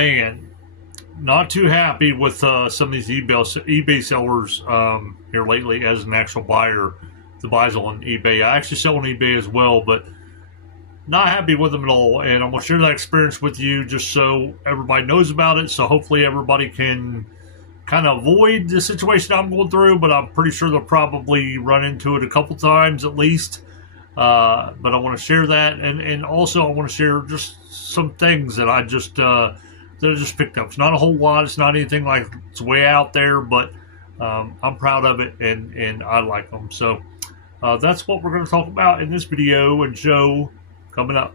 man, not too happy with some of these eBay sellers here lately as an actual buyer that buys on eBay. I actually sell on eBay as well, but not happy with them at all. And I'm going to share that experience with you just so everybody knows about it. So hopefully everybody can kind of avoid the situation I'm going through, but I'm pretty sure they'll probably run into it a couple times at least. But I want to share that, and also I want to share just some things that I just picked up. It's not a whole lot. It's not anything like it's way out there, but I'm proud of it, and I like them. So that's what we're going to talk about in this video and show coming up.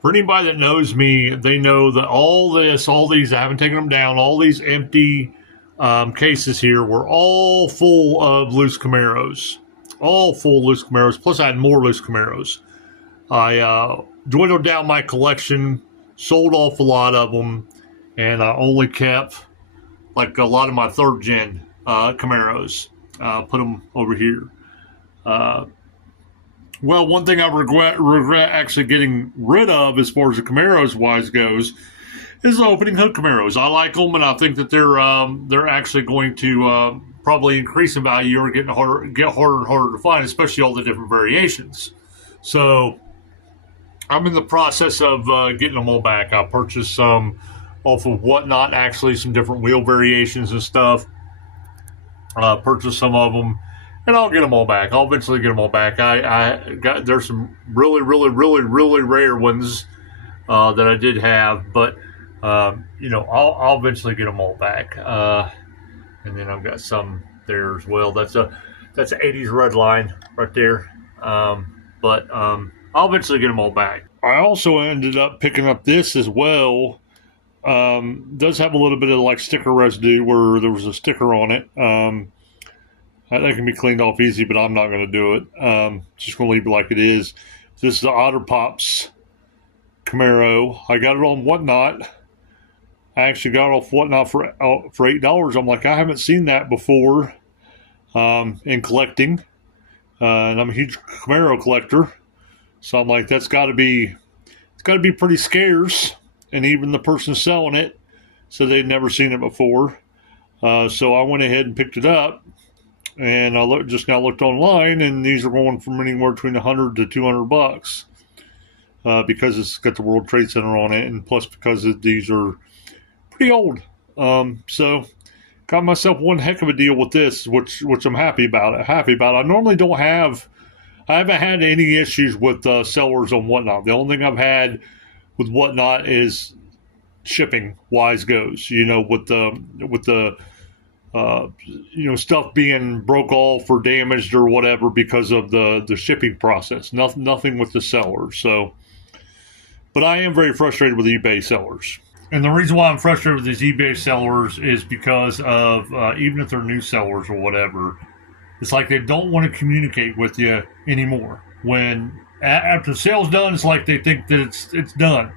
For anybody that knows me, they know that all these, I haven't taken them down, all these empty cases here were all full of loose Camaros. All full of loose Camaros, plus I had more loose Camaros. I dwindled down my collection, sold off a lot of them, and I only kept like a lot of my third gen Camaros. Put them over here. Well, one thing I regret actually getting rid of as far as the Camaros wise goes is the opening hood Camaros. I like them, and I think that they're actually going to probably increase in value or get harder and harder to find, especially all the different variations. So I'm in the process of getting them all back. I purchased some off of Whatnot, actually some different wheel variations and stuff. Purchased some of them. And I'll get them all back. I'll eventually get them all back. There's some really rare ones that I did have, but I'll eventually get them all back. And then I've got some there as well. That's a 80s red line right there. But I'll eventually get them all back. I also ended up picking up this as well. Does have a little bit of like sticker residue where there was a sticker on it. That can be cleaned off easy, but I'm not going to do it. Just going to leave it like it is. This is the Otter Pops Camaro. I got it on Whatnot. I actually got it off Whatnot for $8. I'm like, I haven't seen that before in collecting. And I'm a huge Camaro collector. So I'm like, it's got to be pretty scarce. And even the person selling it said they'd never seen it before. So I went ahead and picked it up. And I just now looked online, and these are going from anywhere between $100 to $200 because it's got the World Trade Center on it, and plus because these are pretty old. So got myself one heck of a deal with this, which I'm happy about. I normally I haven't had any issues with sellers on Whatnot. The only thing I've had with Whatnot is shipping wise goes. With the stuff being broke off or damaged or whatever because of the shipping process. Nothing with the seller. So, but I am very frustrated with eBay sellers. And the reason why I'm frustrated with these eBay sellers is because of, even if they're new sellers or whatever, it's like they don't want to communicate with you anymore. When after the sale's done, it's like they think that it's done.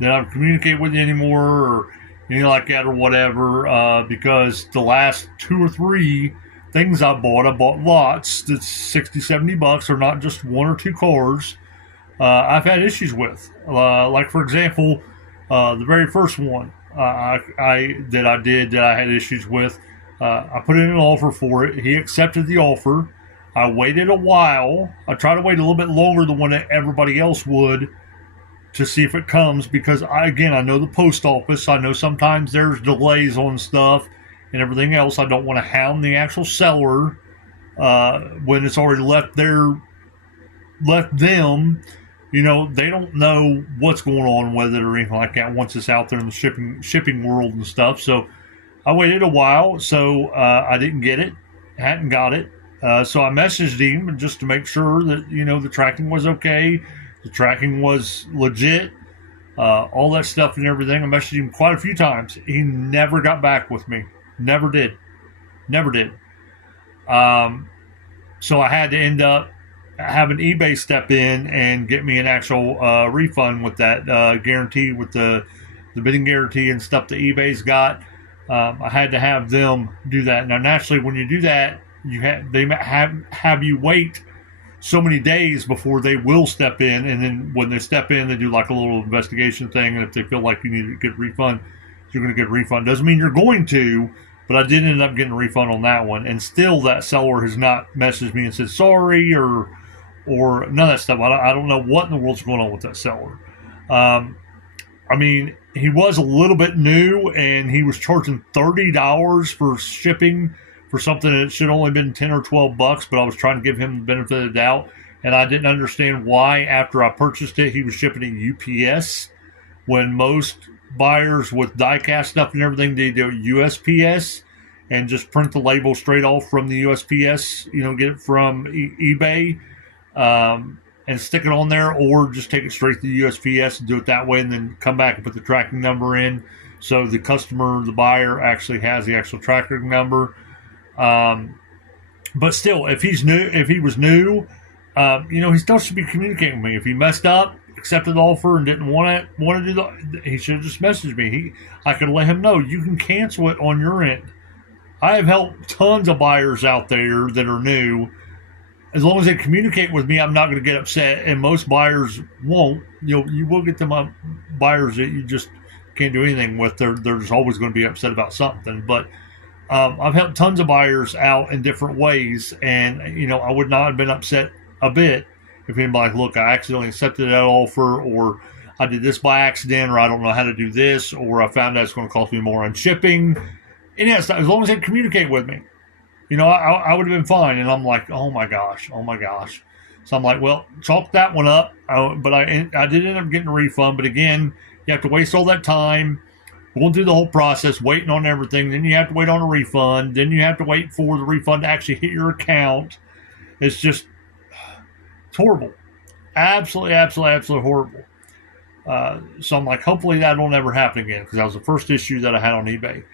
They don't communicate with you anymore or anything like that or whatever, because the last 2 or 3 things I bought lots that's $60-$70 or not just 1 or 2 cars. I've had issues with, like for example, the very first one that I had issues with. I put in an offer for it. He accepted the offer. I waited a while. I tried to wait a little bit longer than what everybody else would, to see if it comes, because I know the post office. I know sometimes there's delays on stuff and everything else. I don't want to hound the actual seller when it's already left them. They don't know what's going on with it or anything like that once it's out there in the shipping world and stuff. So I waited a while, so I didn't get it, hadn't got it. So I messaged him just to make sure that the tracking was okay. The tracking was legit, all that stuff and everything. I messaged him quite a few times. He never got back with me. Never did. So I had to end up having eBay step in and get me an actual refund with that guarantee, with the bidding guarantee and stuff that eBay's got. I had to have them do that. Now, naturally, when you do that, they have you wait so many days before they will step in, and then when they step in, they do like a little investigation thing, and if they feel like you need to get a refund, you're going to get a refund. Doesn't mean you're going to, but I did end up getting a refund on that one, and still that seller has not messaged me and said sorry or none of that stuff. I don't know what in the world's going on with that seller. I mean, he was a little bit new, and he was charging $30 for shipping for something that should only been 10 or 12 bucks, but I was trying to give him the benefit of the doubt, and I didn't understand why after I purchased it, he was shipping it UPS when most buyers with diecast stuff and everything, they do USPS and just print the label straight off from the USPS, get it from eBay, and stick it on there, or just take it straight to the USPS and do it that way, and then come back and put the tracking number in, so the customer, the buyer, actually has the actual tracking number. But still, if he was new, he still should be communicating with me. If he messed up, accepted the offer, and didn't want to do he should have just messaged me. I could let him know you can cancel it on your end. I have helped tons of buyers out there that are new. As long as they communicate with me, I'm not going to get upset, and most buyers won't. You will get them buyers that you just can't do anything with. They're just always going to be upset about something. But I've helped tons of buyers out in different ways, and I would not have been upset a bit if anybody like, look, I accidentally accepted that offer, or I did this by accident, or I don't know how to do this, or I found out it's going to cost me more on shipping. And yes, as long as they communicate with me, I would have been fine. And I'm like, oh my gosh. So I'm like, well, chalk that one up. But I did end up getting a refund. But again, you have to waste all that time going through the whole process, waiting on everything. Then you have to wait on a refund. Then you have to wait for the refund to actually hit your account. It's it's horrible. Absolutely horrible. So I'm like, hopefully that will never happen again, because that was the first issue that I had on eBay.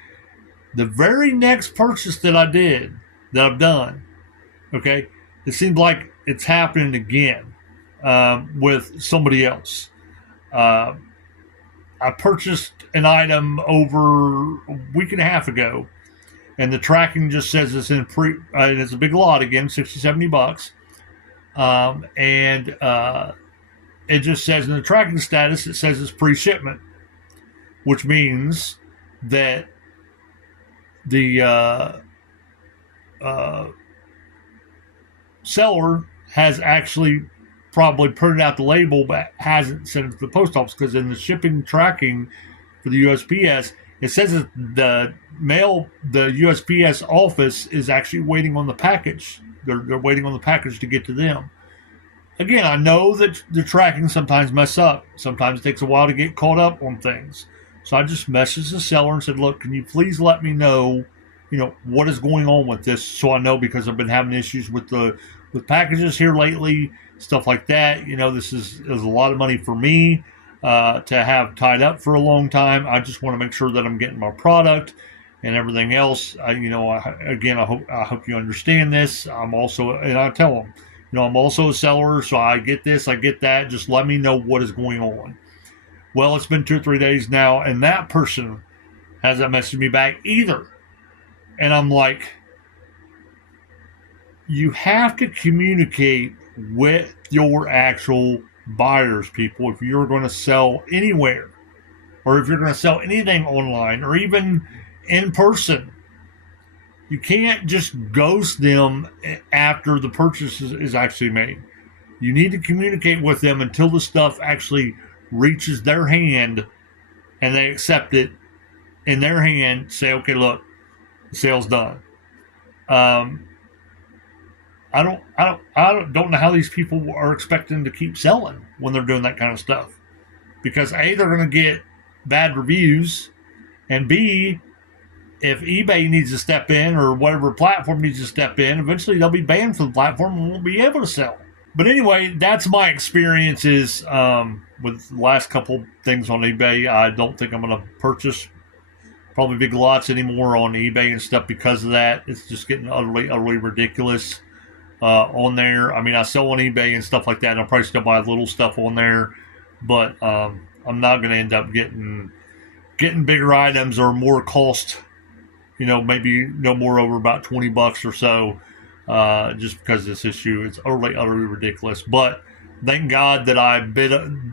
The very next purchase that I've done, okay, it seems like it's happening again with somebody else. I purchased an item over a week and a half ago, and the tracking just says it's in and it's a big lot again, 60, 70 bucks. And it just says in the tracking status, it says it's pre-shipment, which means that the seller has actually probably printed out the label but hasn't sent it to the post office, because in the shipping tracking for the USPS, it says that the USPS office is actually waiting on the package. They're waiting on the package to get to them. Again, I know that the tracking sometimes mess up. Sometimes it takes a while to get caught up on things. So I just messaged the seller and said, look, can you please let me know, what is going on with this, so I know, because I've been having issues with packages here lately, stuff like that. This is a lot of money for me to have tied up for a long time. I just want to make sure that I'm getting my product and everything else. I hope you understand this. And I tell them, I'm also a seller, so I get this, I get that. Just let me know what is going on. Well, it's been 2 or 3 days now, and that person hasn't messaged me back either. And I'm like, you have to communicate with your actual buyers, people, if you're going to sell anywhere, or if you're going to sell anything online, or even in person. You can't just ghost them after the purchase is actually made. You need to communicate with them until the stuff actually reaches their hand and they accept it in their hand. Say, okay, look, the sale's done. I don't know how these people are expecting to keep selling when they're doing that kind of stuff, because A, they're going to get bad reviews, and B, if eBay needs to step in, or whatever platform needs to step in, eventually they'll be banned from the platform and won't be able to sell. But anyway, that's my experiences with the last couple things on eBay. I don't think I'm going to purchase probably big lots anymore on eBay and stuff because of that. It's just getting utterly ridiculous on there. I mean, I sell on eBay and stuff like that, and I'll probably still buy little stuff on there, but I'm not going to end up getting bigger items or more cost. Maybe no more over about $20 or so. just because of this issue. It's utterly ridiculous. But thank God that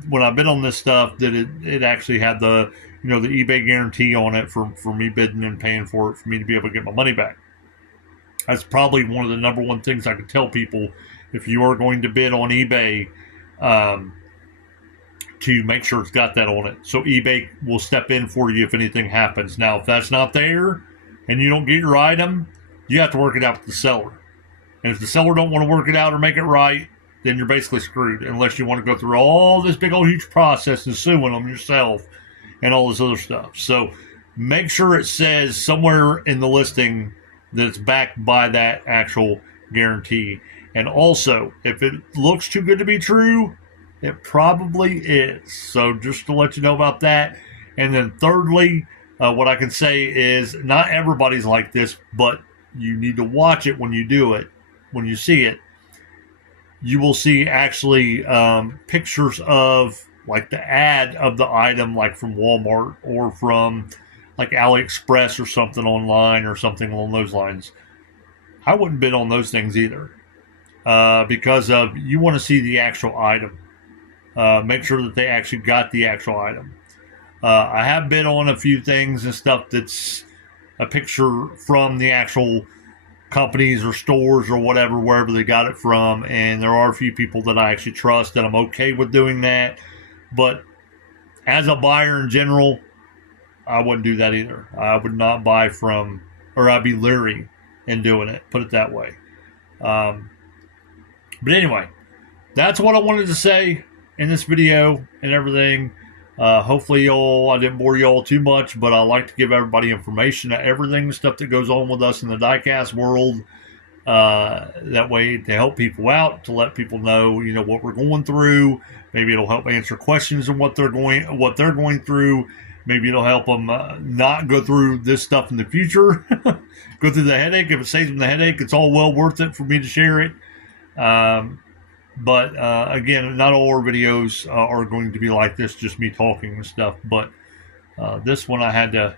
when I bid on this stuff, that it actually had the the eBay guarantee on it for me bidding and paying for it, for me to be able to get my money back. That's probably one of the number one things I could tell people if you are going to bid on eBay, to make sure it's got that on it. So eBay will step in for you if anything happens. Now, if that's not there and you don't get your item, you have to work it out with the seller. And if the seller don't want to work it out or make it right, then you're basically screwed, unless you want to go through all this big old huge process and suing them yourself and all this other stuff. So make sure it says somewhere in the listing that it's backed by that actual guarantee. And also, if it looks too good to be true, it probably is. So just to let you know about that. And then thirdly, what I can say is not everybody's like this, but you need to watch it when you do it. When you see it, you will see actually pictures of like the ad of the item, like from Walmart or from like AliExpress or something online or something along those lines. I wouldn't bid on those things either, because of you want to see the actual item. Make sure that they actually got the actual item. I have bid on a few things and stuff that's a picture from the actual companies or stores or whatever, wherever they got it from, and there are a few people that I actually trust that I'm okay with doing that. But as a buyer in general, I wouldn't do that either. I would not buy from, or I'd be leery in doing it, put it that way. But anyway, that's what I wanted to say in this video and everything. Hopefully I didn't bore y'all too much, but I like to give everybody information on everything, stuff that goes on with us in the diecast world. That way to help people out, to let people know, what we're going through. Maybe it'll help answer questions on what they're going through. Maybe it'll help them not go through this stuff in the future. Go through the headache. If it saves them the headache, it's all well worth it for me to share it. But again, not all our videos are going to be like this, just me talking and stuff. But this one, I had to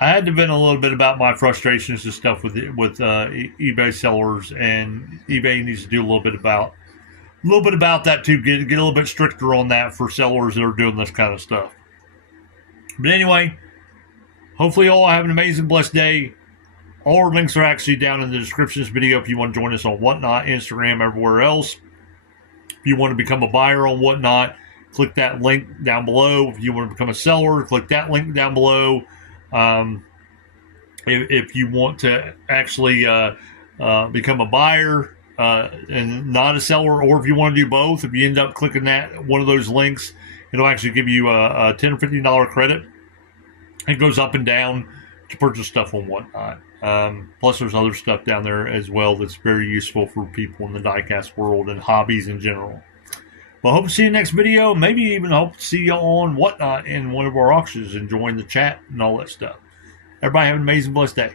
vent a little bit about my frustrations and stuff with eBay sellers, and eBay needs to do a little bit about that too. Get a little bit stricter on that for sellers that are doing this kind of stuff. But anyway, hopefully all have an amazing, blessed day. All our links are actually down in the description of this video if you want to join us on Whatnot, Instagram, everywhere else. If you want to become a buyer on Whatnot, click that link down below. If you want to become a seller, click that link down below. If you want to actually become a buyer and not a seller, or if you want to do both, if you end up clicking one of those links, it'll actually give you a $10 or $15 credit. It goes up and down to purchase stuff on Whatnot. Plus, there's other stuff down there as well that's very useful for people in the diecast world and hobbies in general. Well, hope to see you next video. Maybe even hope to see you on Whatnot in one of our auctions and join the chat and all that stuff. Everybody have an amazing, blessed day.